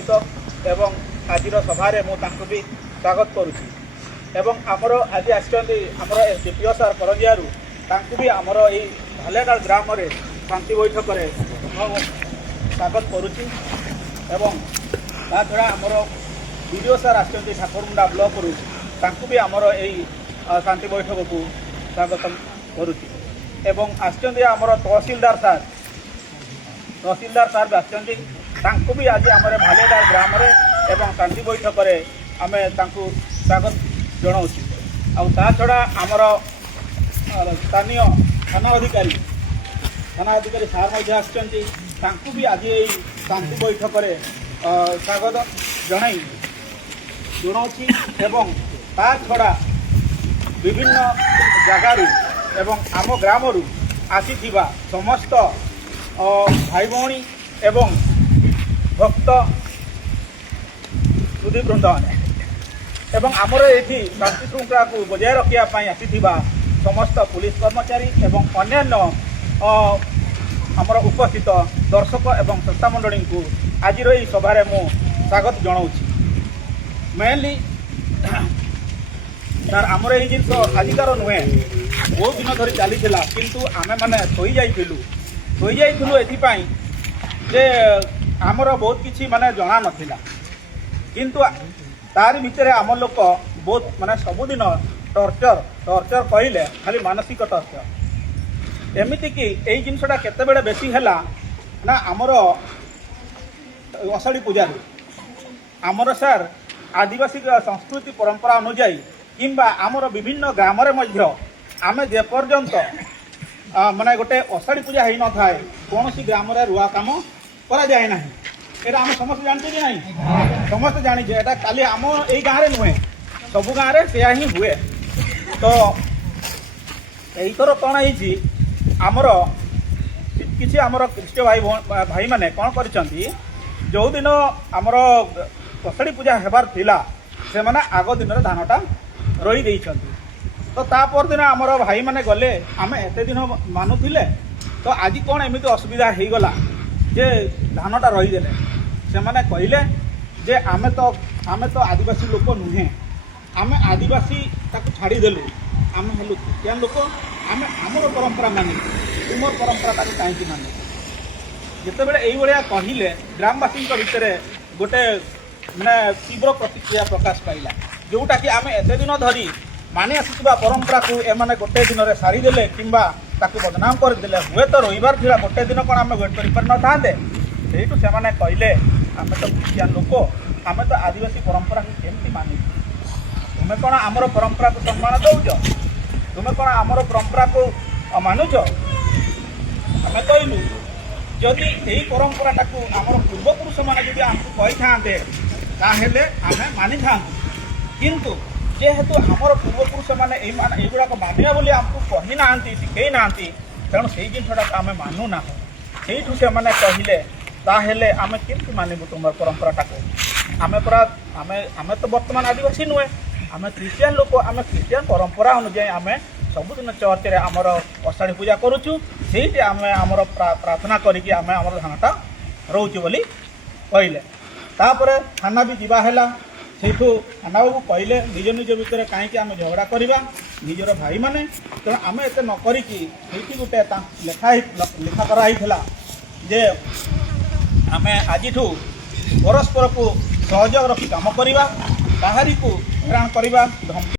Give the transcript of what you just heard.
एवं आज सभार मुझे भी स्वागत करुच्ची एवं आमर आज आमर एसडीपीओ सार करंजियारू भी आमर यही भालेडाल ग्राम रे शांति बैठक स्वागत करुच्ची एवं ता छड़ा आमर वीडियो सार आसछन्ती ठाकुरमुंडा ब्लॉक रु भी आमर यही शांति बैठक को स्वागत करुच्ची एवं आसछन्ती आमर तहसीलदार सार भी आसछन्ती तांकु भी आज आम भालेडाल ग्राम रे एवं शांति बैठक आम स्वागत जनाऊँ आ छड़ा आमर स्थानीय थाना अधिकारी सार आसछन्ती तांकु भी आज यही शांति बैठक स्वागत जनाऊँ एवं ता छड़ा विभिन्न जगार एवं आम ग्राम आसीथिबा समस्त भाई भौणी एवं भक्त सुधीवृंद एवं आमर ये शांति श्रृंखला को बजाय रखापी आसीथिबा समस्त पुलिस कर्मचारी एवं अन्यान्य आमर उपस्थित दर्शक एवं संस्था मंडली को आज यही सभार मु स्वागत जनाऊँ मेनली सर आमर ये जिन आजिकार नुहे बहुत दिन धरी चली किंतु आमे माने थोई जाइलु एथिपाई जे आमर बहुत किसी माने जना नथिला किंतु तार भितर आम लोक बहुत माने सबुदिन टर्चर कहले खाली मानसिक टर्चर एमती कि यही जिनसटा केते बेसी है ना आमर अषाढ़ी पूजा आमर सार आदिवासी संस्कृति परंपरा अनुजाई किंबा आमर विभिन्न ग्राम आमे जेपर्यंत माने गोटे अषाढ़ी पूजा हो न थाए कौन सी ग्राम रुआ काम करा जाए ना ये आम समस्त जानते कि नहीं समस्त जाचे एटा खाली आम यही गाँव में नुहे सबू गाँव में से ही हुए तो यहीथर कौन है आमर किसी आमर ख्रीष्ट भाई माने कौन कर जो दिन आमर अषाढ़ी पूजा हेबार थिला से माने आग दिन धानटा रही देइछंती तो तापर दिन आमर भाई माने गले आमे एते दिन मानुथिले तो आज कौन एमती असुविधा हो गला जे धानटा रहीदेले से माने कहले जे आमे तो आदिवासी लोक नुहे आमे आदिवासी ताको छाड़ीदेलु आमे हेलु क्या लोक आमे आमर परंपरा मानि तुमर परंपरा ताको कहीं माने जिते बड़े यही भाया कहले ग्रामवासी भितर गोटे माने तीव्र प्रतिक्रिया प्रकाश पाइला जोटा कि आमे एते दिन धरी मानि आसुवा परंपरा को एमाने गोटे दिन में सारीदेले किंबा ताकू बदनाम करदे हुए तो रविवार था गोटे दिन कौन आम वेट कर न था से कहले आम तो क्रिश्चियन लोक आम तो आदिवासी परंपरा को केमती मानि तुम्हें कौन आमर परंपरा को सम्मान दौच तुम्हें कौन आमर परंपरा को मानुच आम कहलु जदि यही परंपराटा को आमर पूर्वपुरुष मैंने आमको कही था आम मानि था किंतु जेहेतु आमर पूर्वपुरुष मैंने युवाक मानिया बोली आमको कही ना शिखे ना तेणु से जिनटा आम मानुना से कहले ताहेले आम केमती मानबू तुम परंपराटा को आम पूरा आम तो बर्तमान आदिवासी नुहे आम क्रिश्चियन लोक आम क्रिश्चियन परंपरा अनुजाई आम सबुदिन चर्च रे आमर अषाढ़ी पूजा करुचु से आमर प्रार्थना करिकी आम आमर धानटा रोचु बोली कहले तापर थाना भी जीवाला सेठू थाना बाबू कहले निज निज भितर कहीं आम झगड़ा करवा निजर भाई माने तेणु आम एत न करिकी गोटे लिखा कराई जे आम आज परस्पर को सहयोग रखी काम करवा काहारी को हैरान करवा धमकी